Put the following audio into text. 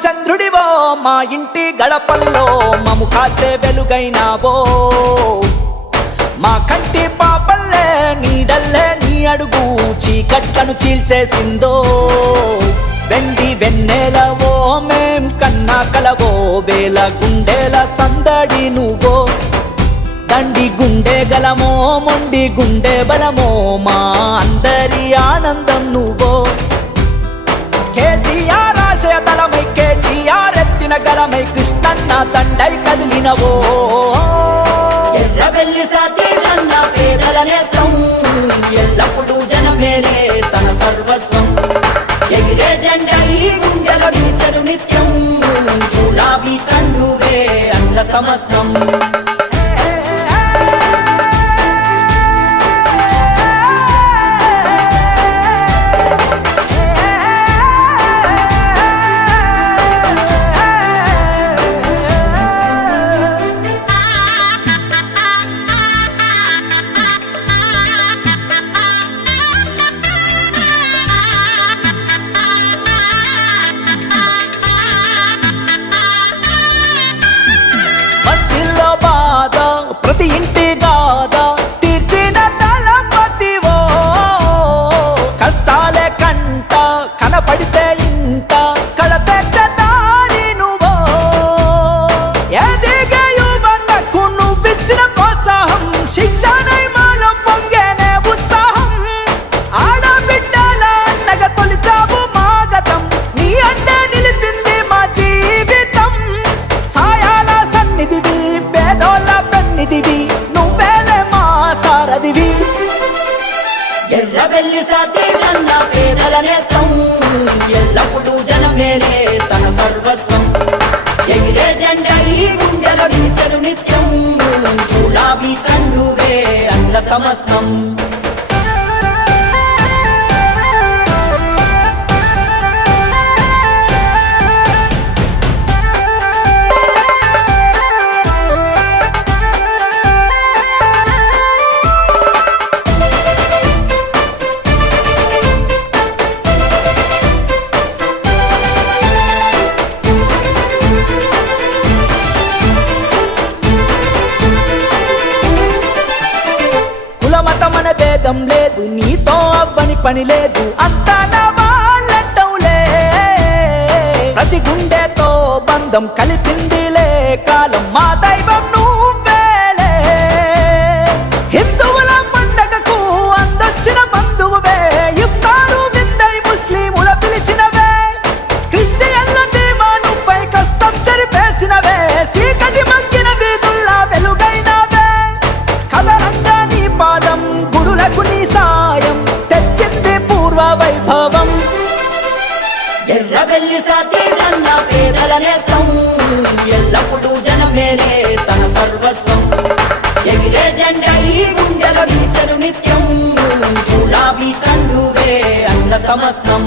చంద్రుడివో మా ఇంటి గడపల్లో మము కాచే వెలుగైనావో మా కంటి పాపల్లే నీడల్లే నీ అడుగు చీకట్లను చీల్చేసిందో వెండి వెన్నెలవో మేం కన్నా కలవో వేల గుండెల సందడి నువ్వో దండి గుండె గలమో మొండి గుండె బలమో మా అందరి ఆనందం నువ్వో కేసీఆర్ ఆశయ తలమై కేటీఆర్ ఎత్తిన గలమై కృష్ణన్న తండై కదిలినవో ఎర్రబెల్లి సతీశన్న పేదల నేస్తం ఎల్లప్పుడూ జనమేలే తన సర్వస్వం ఎగిరే జెండా ఈ గుండెల నిలిచెను నిత్యం గులాబీ కండువే అండ్ల సమస్తం ప్రతి ఇంటి గాథ తీర్చిన తలపతివో కష్టాలే కంట కనపడితే ఇంట కళతెచ్చ దారి నువ్వో ఎదిగే యువతకు నువ్విచ్చిన ప్రోత్సాహం శిక్షణై మాలో పొంగేనే ఉత్సాహం ఆడబిడ్డల అన్నగా తొలిచావు మా గతం నీ అంటే నిలిపింది మా జీవితం సాయాల సన్నిధివి పేదోళ్ళ పెన్నిదివి నువ్వేలే మా సారథివి ఎర్రబెల్లి సతీశన్న పేదల నేస్తం ఎల్లప్పుడూ జనమేలే తన సర్వస్వం ఎగిరే జెండా ఈ గుండెలో నిలిచెను నిత్యం గులాబీ కండువే అండ్ల సమస్తం మతమన భేదం లేదు నీతో అవ్వని పని లేదు అంతా నా వాళ్ళంటవులే ప్రతి గుండెతో బంధం కలిపిందిలే కాలం మా దైవం నువ్వేలే హిందువుల పండగకు అందొచ్చిన బంధువువే ఇఫ్తారు విందై ముస్లిముల పిలిచినవే క్రిస్టియన్ల దీమానుపై కష్టం చెరిపేసినవే సీకటి మగ్గిన వీధుల్లా వెలుగైనవే కదరంగా నీ పాదం గురులకు నీ సాయం తెచ్చింది పూర్వ వైభవం ఎర్రబెల్లి సతీశన్న పేదల నేస్తం ఎల్లప్పుడూ జనమేలే తన సర్వస్వం ఎగిరే జెండా ఈ గుండెలో నిలిచెను నిత్యం గులాబీ కండువే అండ్ల సమస్తం